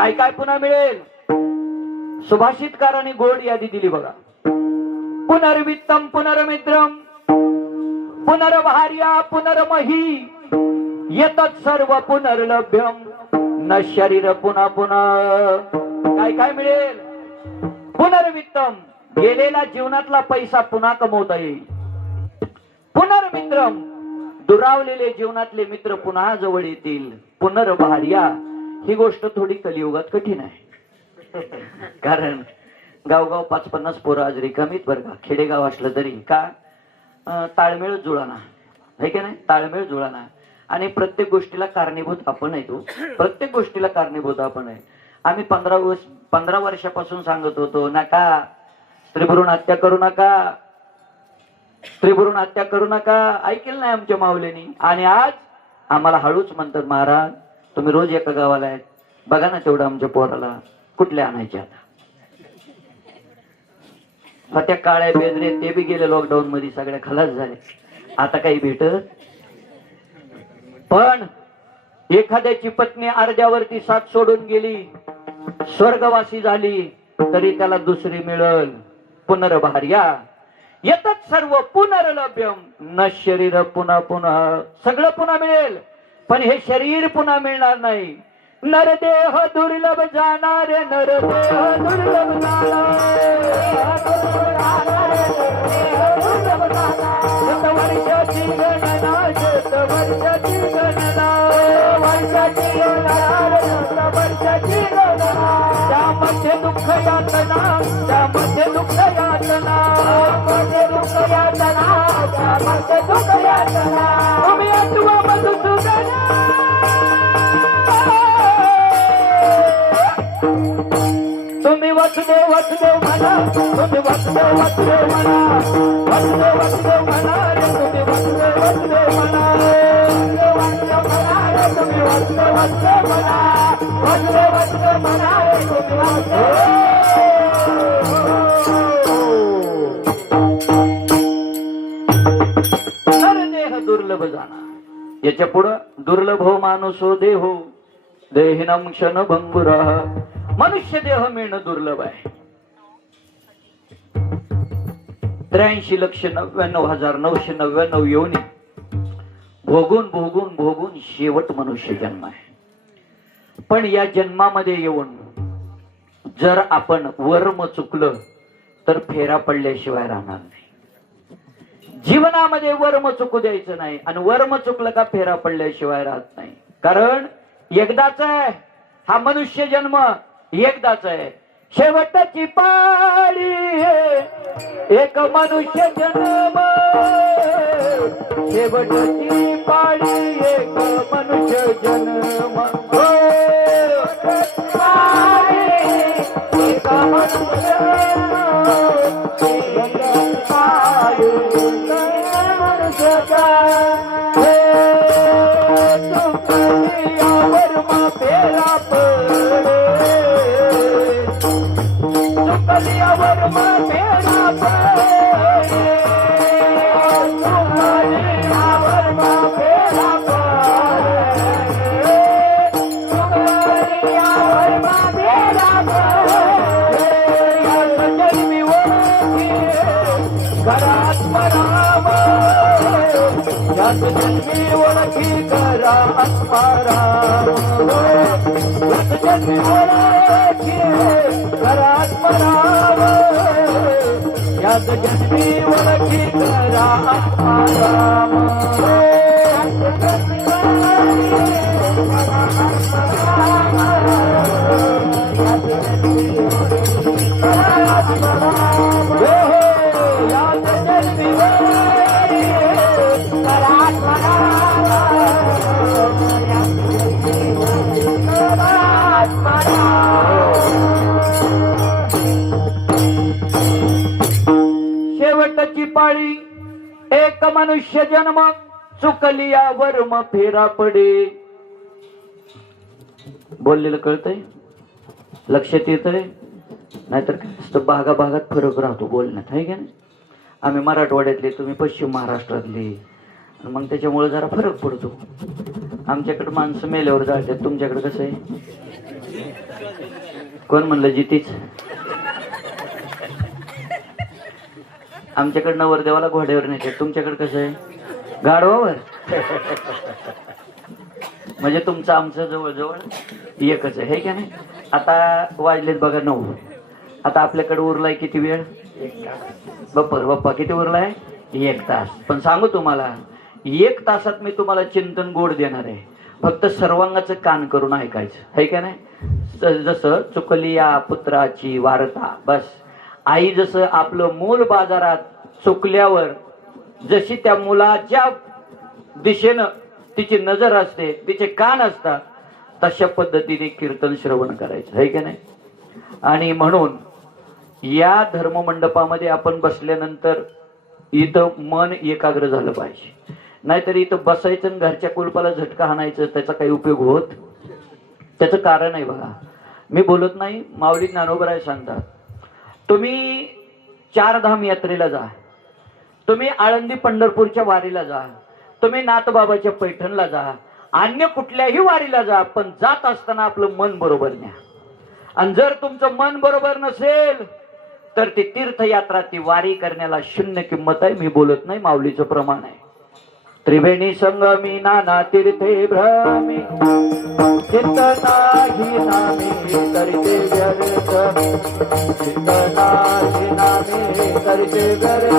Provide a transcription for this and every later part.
काय काय पुन्हा मिळेल? सुभाषितकारांनी गोड यादी दिली बघा. पुनर्वित्तम पुनर्मित्रम पुनर्भार्या पुनर्मही येतत् सर्व पुनर्लभ्यम न शरीर पुन्हा पुन्हा. काय काय मिळेल? पुनर्वित्तम, गेलेला जीवनातला पैसा पुन्हा कमवता येईल. पुनर्मित्रम, दुरावलेले जीवनातले मित्र पुन्हा जवळ येतील. पुनर्भार्या, ही गोष्ट थोडी कलियुगात कठीण आहे. कारण गावगाव 5-50 पोरं आज रिकामीत बरं का. खेडेगाव असलं तरी का ताळमेळ जुळाना, है की नाही? ताळमेळ जुळाना. आणि प्रत्येक गोष्टीला कारणीभूत आपण आहे. तो प्रत्येक गोष्टीला कारणीभूत आपण आहे. आम्ही 15 वर्षापासून सांगत होतो, नका स्त्री भ्रूण हत्या करू नका, स्त्री भ्रूण हत्या करू नका. ऐकेल नाही आमच्या माऊलीनी. आणि आज आम्हाला हळूच म्हणतात, महाराज तुम्ही रोज एका गावाला आहेत, बघा ना तेवढं आमच्या पोराला कुठल्या आणायच्या. त्या काळ्या बेदरे ते बी गेले लॉकडाऊन मध्ये, सगळ्या खलास झाले. आता काही भेटत. पण एखाद्याची पत्नी अर्ध्यावरती साथ सोडून गेली, स्वर्गवासी झाली, तरी त्याला दुसरी मिळल. पुनर्भार्या येतच सर्व पुनर्लभ्यम न शरीर पुन्हा पुन्हा. सगळं पुन्हा मिळेल, पण हे शरीर पुन्हा मिळणार नाही. नरदेह दुर्लभ जाणारे, नरदेह दुर्लभ जाणारे, वर्षाची गणना, वर्षाची गणना, वर्षाची गणना, वर्षाची गणना. त्यामध्ये दुःख यातना, त्यामध्ये दुःख यातना, त्यामध्ये दुःख यातना, त्यामध्ये दुःख यातना. तुम्ही आठवा मधुसूदन, तुम्ही वसुदेव वसुदेव म्हणा, तुम्ही वसुदेव वसुदेव म्हणा, वसुदेव वसुदेव म्हणा रे, तुम्ही वसुदेव वसुदेव म्हणा रे, वसुदेव म्हणा रे, तुम्ही वसुदेव वसुदेव म्हणा, वसुदेव वसुदेव म्हणा रे, तुम्ही वसुदेव. नरदेह दुर्लभ जाणा. याच्या पुढं दुर्लभो मानुसो देहो देहिनम क्षण भंगुरः. मनुष्य देह मिळणं दुर्लभ आहे. 83,99,999 योनी भोगून भोगून भोगून शेवट मनुष्य जन्म आहे. पण या जन्मामध्ये येऊन जर आपण वर्म चुकलं तर फेरा पडल्याशिवाय राहणार नाही. जीवनामध्ये वर्म चुकू द्यायचं नाही. आणि वर्म चुकलं का फेरा पडल्याशिवाय राहत नाही. कारण एकदाच आहे हा मनुष्य जन्म, एकदाच आहे. शेवटची पाळी एक मनुष्य जन्म, शेवटची पाळी एक मनुष्य जन्म, एक मनुष्य फेरा पडे, चुकलियावर फेरा पडे, चुकलियावर फेरा पडे, चुकलियावर फेरा पडे. जन्मी ओळखी घरात पराव, जन्मी ओळखी घरात पराव, जन्मी ओळखी घरात पराव, यात जन्मी ओळखी घरात पराव. शेवटची पाळी एक मनुष्य जन्म, चुकलियावर फेरा पडे. बोललेलं कळतंय, लक्षात येतंय? नाहीतर भागा भागात फरक राहतो बोलण्यात, आहे की नाही? आम्ही मराठवाड्यातले, तुम्ही पश्चिम महाराष्ट्रातले, मग त्याच्यामुळे जरा फरक पडतो. आमच्याकडे माणसं मेल्यावर जातात, तुमच्याकडे कसं आहे? कोण म्हणलं जितीच? आमच्याकडे नवरदेवाला घोड्यावर नेते, तुमच्याकडे कसं आहे? गाढवावर. म्हणजे तुमचं आमचं जवळजवळ एकच आहे, हे का नाही? आता वाजलेत बघा 9. आता आपल्याकडे उरलाय किती वेळ? बाप्पा किती उरलाय? 1 तास. पण सांगू तुम्हाला, 1 तासात मी तुम्हाला चिंतन गोड देणार आहे. फक्त सर्वांगाचं कान करून ऐकायचं, है का नाही? जसं चुकली या पुत्राची वार्ता. बस आई जसं आपलं मूल बाजारात चुकल्यावर जशी त्या मुलाच्या दिशेनं तिची नजर असते, तिचे कान असतात, तशा पद्धतीने कीर्तन श्रवण करायचं, है का नाही? आणि म्हणून या धर्ममंडपामध्ये आपण बसल्यानंतर इथं मन एकाग्र झालं पाहिजे. नाहीतर इथं बसायचं आणि घरच्या कुलपाला झटका हाणायचं, त्याचा काही उपयोग होत? त्याचं कारण आहे बघा. मी बोलत नाही, माऊली ज्ञानोबराय सांगतात, तुम्ही 4 धाम यात्रेला जा, तुम्ही आळंदी पंढरपूरच्या वारीला जा, तुम्ही नाथबाबाच्या पैठणला जा, अन्य कुठल्याही वारीला जा, पण जात असताना आपलं मन बरोबर न्या. आणि जर तुमचं मन बरोबर नसेल तर ती तीर्थयात्रा, ती वारी करण्याला शून्य किंमत आहे. मी बोलत नाही, माऊलीचं प्रमाण आहे. त्रिवेणी संगमी नाना तीर्थे भ्रमी, चित्त नाही नामे करते व्यर्थ, चित्त नाही नामे करते व्यर्थ,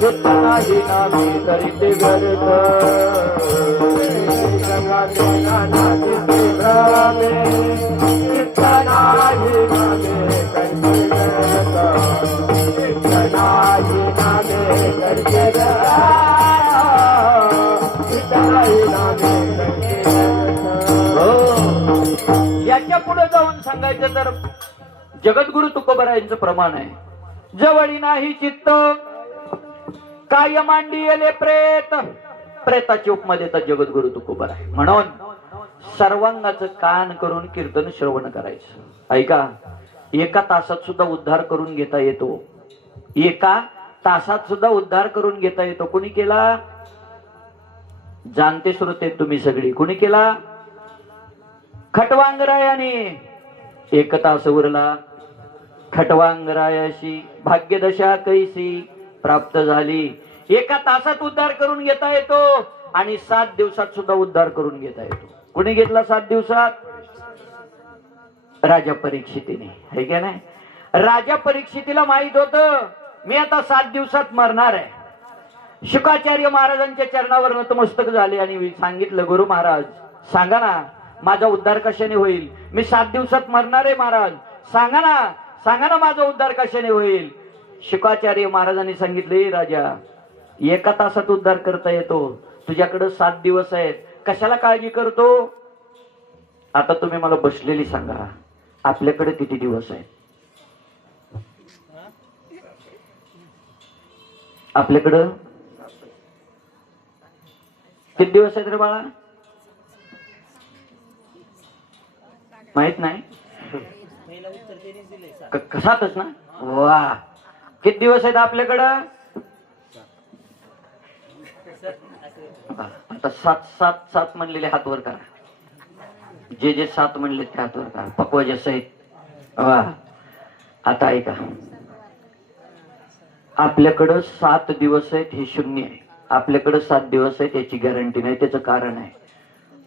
चित्त नाही नामे करते व्यर्थ. संगमी नाना तीर्थे भ्रमी, चित्त नाही नामे करते व्यर्थ, चित्त नाही नामे करते व्यर्थ. याच्या पुढे जाऊन सांगायचं तर जगद्गुरु तुकोबरायांचं प्रमाण आहे, जवळी नाही चित्त काय मांडी येले प्रेत. प्रेताची उपमा देतात जगद्गुरु तुकोबराय. म्हणून सर्वांगाचं कान करून कीर्तन श्रवण करायचं. ऐका, 1 तासात सुद्धा उद्धार करून घेता येतो. 1 तासात सुद्धा उद्धार करून घेता येतो. कुणी केला? जाणते श्रोते तुम्ही सगळी. कुणी केला? खटवांगरायाने. 1 तास उरला. खटवांगरायाशी भाग्यदशा कैसी प्राप्त झाली. 1 तासात उद्धार करून घेता येतो आणि 7 दिवसात सुद्धा उद्धार करून घेता येतो. कुणी घेतला 7 दिवसात? राजा परीक्षितीने, है का नाही? राजा परीक्षितीला माहित होतं मी आता 7 दिवसात मरणार आहे. शुकाचार्य महाराजांच्या चरणावर नतमस्तक झाले आणि सांगितलं, गुरु महाराज सांगा ना माझा उद्धार कशाने होईल? मी 7 दिवसात मरणार आहे महाराज, सांगा ना माझा उद्धार कशाने होईल? शुकाचार्य महाराजांनी सांगितले, राजा 1 तासात उद्धार करता येतो, तुझ्याकडे 7 दिवस आहेत, कशाला काळजी करतो? आता तुम्ही मला बसलेली सांगा, आपल्याकडे किती दिवस आहेत? आपल्याकडं किती दिवस आहेत रे बाळा? माहित नाही? कसातच ना? वा, किती दिवस आहेत आपल्याकडं? आता 7 म्हणलेले हात वर करा. जे 7 म्हणले ते हात वर करा. पक्वा जसं आहे. वा, आता ऐका, आपल्याकडं 7 दिवस आहेत हे शून्य आहे. आपल्याकडे 7 दिवस आहेत याची गॅरंटी नाही. त्याचं कारण आहे,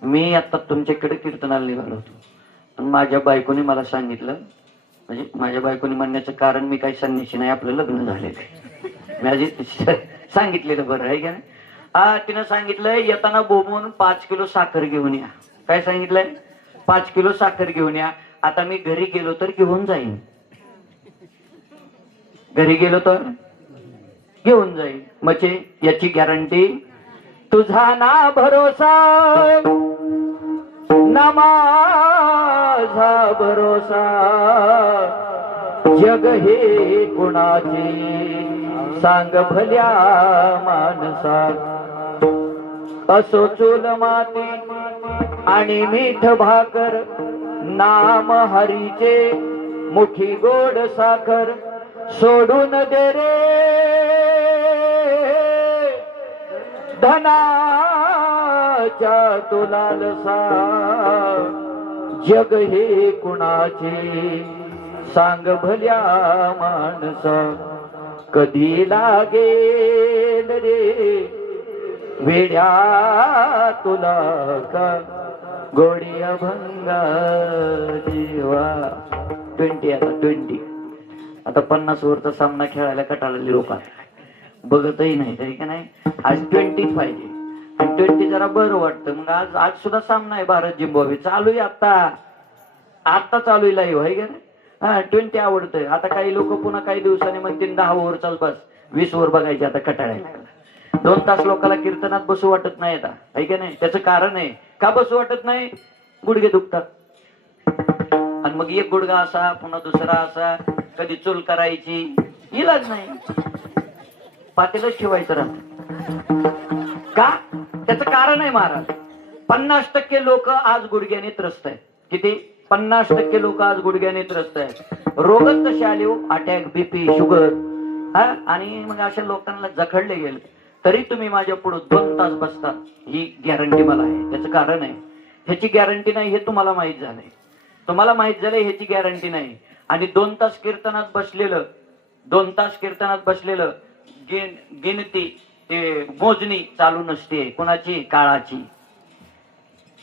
मी आता तुमच्याकडे कीर्तनाला निघालो होतो, पण माझ्या बायकोने मला सांगितलं, म्हणजे माझ्या बायकोने म्हणण्याचं कारण मी काही संन्यासी नाही, आपलं लग्न झालेलं आहे. मी आधी सांगितलेलं बरं आहे का नाही? तिनं सांगितलंय येताना बोंबून 5 किलो साखर घेऊन या. काय सांगितलंय? 5 किलो साखर घेऊन या. आता मी घरी गेलो तर घेऊन जाईन, घरी गेलो तर घेऊन जाईल. म्हणजे याची गॅरंटी, तुझा ना भरोसा ना माझा भरोसा, जग हे कुणाचे सांग भल्या मानसा. असो चूल माती आणि मीठ भाकर, नाम हरीचे मुठी गोड साखर. सोडून दे रे धनाच्या तुलालसा, जग हे कुणाचे सांग भल्या माणसा, कधी लागेल रे वेड्या तुला का गोडी अभंगा देवा. 20 आता 20 आता 50 ओव्हरचा सामना खेळायला कटाळलेली लोक बघतही नाही तरी का नाही. आज 20 पाहिजे आणि 20 जरा बरं वाटतं. मग आज सुद्धा सामना आहे भारत झिम्बाब्वे चालू आहे. आता चालू आहे लाईव्ह आहे का नाही. हा 20 आवडतंय. आता काही लोक पुन्हा काही दिवसांनी म्हणतील 10 ओव्हर चाल बस 20 ओव्हर बघायचे आता कटाळायला. 2 तास लोकांना कीर्तनात बसू वाटत नाही आता आहे का नाही. त्याचं कारण आहे का बसू वाटत नाही, गुडघे दुखतात. आणि मग एक गुडघा असा पुन्हा दुसरा असा, कधी चूल करायची इलाज नाही, पातेलच ठेवायचं राहत का. त्याचं कारण आहे महाराज. 50% लोक आज गुडघ्याने त्रस्त आहेत. किती? 50% लोक आज गुडघ्याने त्रस्त आहेत. रोगच तसे आले हो, अटॅक, बीपी, शुगर. हा आणि मग अशा लोकांना जखडले गेले तरी तुम्ही माझ्या पुढे 2 तास बसता, ही गॅरंटी मला आहे. त्याचं कारण आहे. ह्याची गॅरंटी नाही हे तुम्हाला माहित झालंय. तुम्हाला माहित झालंय ह्याची गॅरंटी नाही. आणि 2 तास कीर्तनात बसलेलं, 2 तास कीर्तनात बसलेलं गिनती ते मोजणी चालू नसते. कोणाची? काळाची.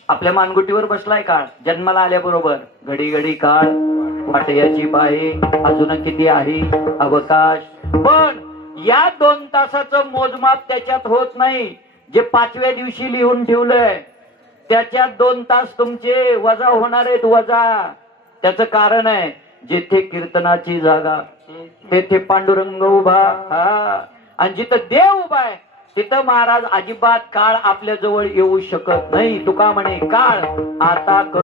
आपल्या मानगुटीवर बसलाय काळ. जन्माला आल्याबरोबर घडी घडी काळ वाटयाची बाहे, अजून किती आहे अवकाश. पण या 2 तासाचं मोजमाप त्याच्यात होत नाही. जे 5व्या दिवशी लिहून ठेवलंय त्याच्यात 2 तास तुमचे वजा होणार आहेत, वजा. त्याचं कारण आहे जेथे कीर्तनाची जागा तेथे पांडुरंग उभा. हा आणि जिथं देव उभा आहे तिथं महाराज अजिबात काळ आपल्या जवळ येऊ शकत नाही. तुका म्हणे काळ आता